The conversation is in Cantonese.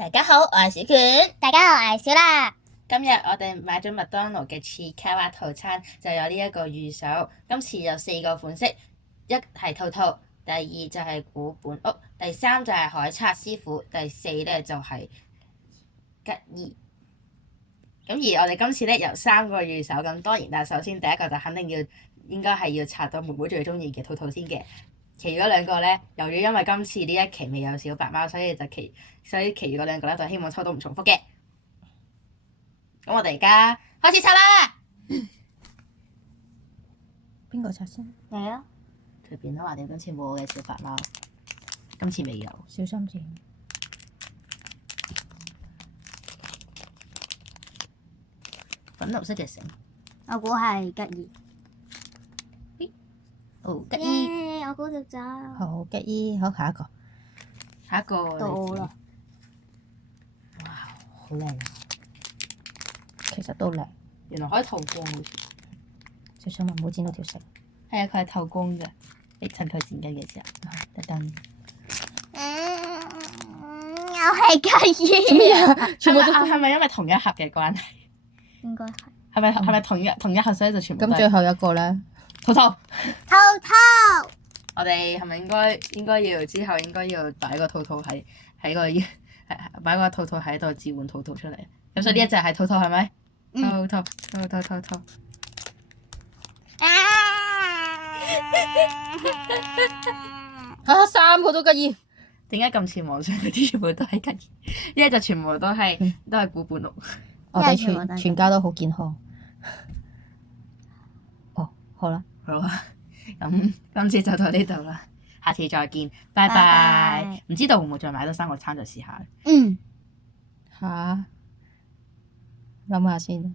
大家好，我係小卷。大家好，我係小辣。今日我哋買咗麥當勞嘅次卡瓦套餐，就有呢一個御守。今次有4個款式，一係兔兔，第二就係古本屋，第3就係海賊師傅，第4咧就係吉爾。咁而我哋今次咧有3個御守，咁當然，但係首先第一個就肯定應該係要拆到妹妹最中意嘅兔兔先嘅。其餘嗰2個咧，由於因為今次呢一期未有小白貓，所以其餘嗰2個咧就希望抽到唔重複嘅。咁我哋而家開始拆啦。邊個拆先？你啊。隨便啦，話掂今次冇我嘅小白貓，今次未有。小心啲。粉紅色嘅繩。我估係吉爾。哦，吉爾。耶！我估到咗。好，吉爾。好，下一個。下一個。到我啦。哇，好靚啊！其實都靚。原來可以透光好似。小心唔好剪到條繩。係啊，佢係透光㗎。你趁佢剪緊嘅時候，特登。又係吉爾。全部都係咪因為同一盒嘅關係？應該係。係咪同一盒所以就全部都係？咁最後一個咧？兔兔。兔兔。我哋係咪應該要之後應該要擺個兔兔喺擺個兔兔喺度召喚兔兔出嚟？咁所以呢一隻係兔兔係咪？兔兔。3個都吉爾。點解咁似網上嗰啲全部都係吉爾？一係就全部都係古本屋。我哋全家都好健康。哦，好啦。好啊，咁今次就到呢度啦，下次再見，拜拜。唔知道會唔會再買多3個餐再試下？諗下先。